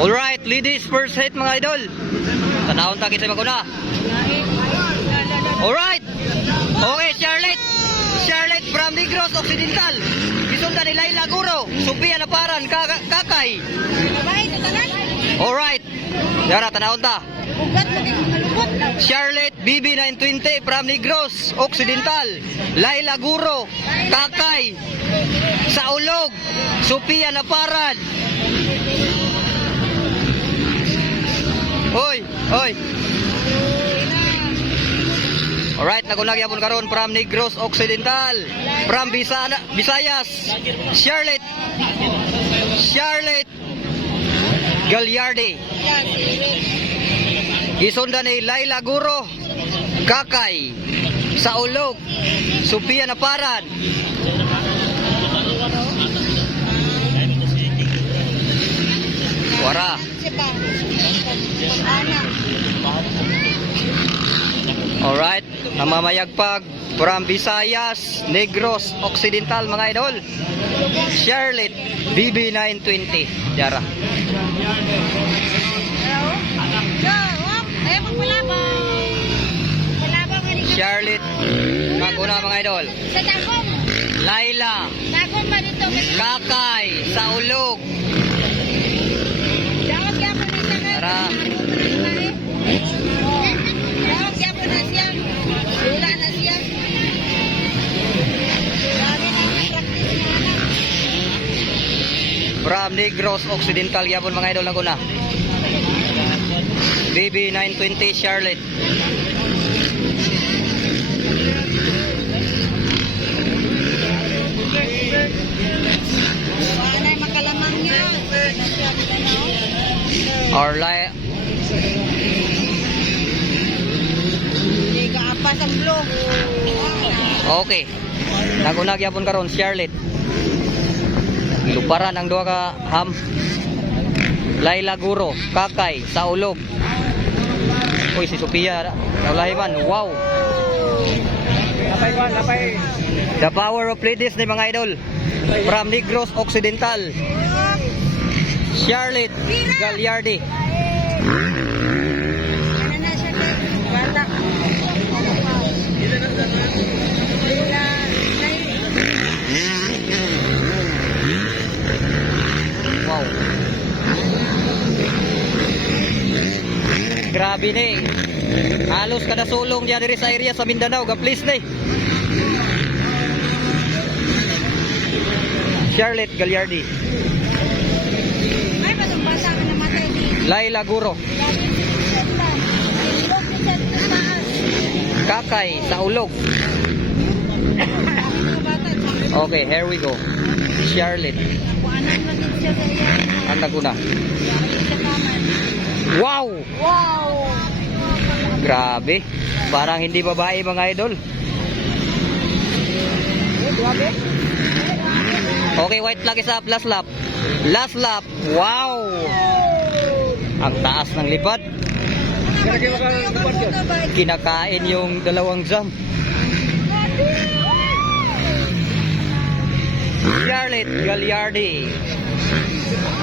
Alright, ladies first hit mga idol. Tanahon ta kita maguna. Alright. Okay, Charlotte. Charlotte from Negros Occidental. Gisundan ni Laila Guro. Sophia Naparan, Kaka- Kakay. Alright. Yara, tanahon ta. Charlotte BB 920 from Negros Occidental. Laila Guro, Kakay. Saulog, Sophia Naparan. Hoy, hoy. Alright, nagulag yapon karon from Negros Occidental, from Bisana, Visayas, Charlotte, Charlotte, Gagliardi. Isunda ni Laila Guro, Kakay, Saulog, Sophia Naparan. Alright, namamayagpag from Visayas, Negros, Occidental mga idol. Charlotte, BB920. Yara. Charlotte, maguna mga idol. Sa Laila, dagong ba? Kakay, siya nga. Tara. From Negros Occidental, yapon mga idol naguna. BB920 Charlotte. Wala na yung makalamang niya. Nasya, ano? Or li- Hindi ka apas ang blue. Okay. Nagunag yapon karon Charlotte. Luparan ang duha ka ham. Laila Guro, Kakay, Saulog. Uy, si Sophia, naulahi man. Wow. Napay ba? Napay. The power of ladies ni mga idol. From Negros Occidental. Charlotte Gagliardi. Ano na siya. Wala. Wow. Grabe ni. Halos kada sulong diya diri sa area sa Mindanao, ga please ni. Charlotte Gagliardi, Ay, batong bata ka. Laila Guro, Senta. Ilog ni sa taas. Kakay mga bata. Okay, here we go. Charlotte, sa iya. ang naguna. Sa kaman. Wow! Wow! Grabe. Parang hindi babae mga idol. Okay, white flag is up. Last lap. Last lap. Wow! Ang taas ng yun. Kinakain yung dalawang jump. Charlotte Gagliardi.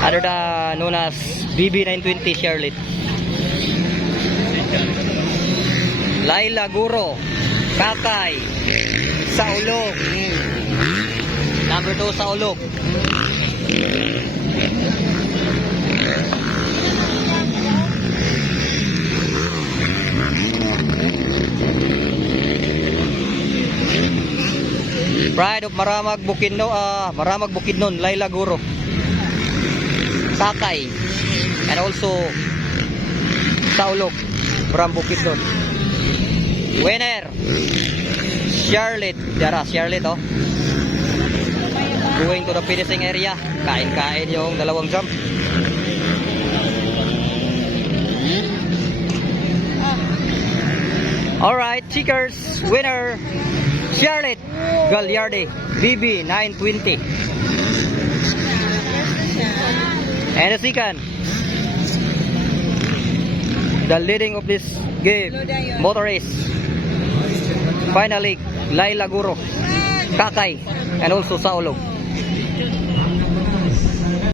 Other than known as BB920 Charlotte. Laila Guro. Kakay. Saulog. Number 2 Saulog. Pride of Maramag Bukidnon, ah, Maramag Bukidnon, Laila Guro. Sakay. And also Saulog from Bukidnon. Winner. Charlotte. Yara, Charlotte oh. Going to the finishing area. Kain-kain yung dalawang jump. Alright, checkers. Winner. Charlotte Gagliardi. BB 920. And the second the leading of this game motor race finally Laila Guro Kakay and also Saolog.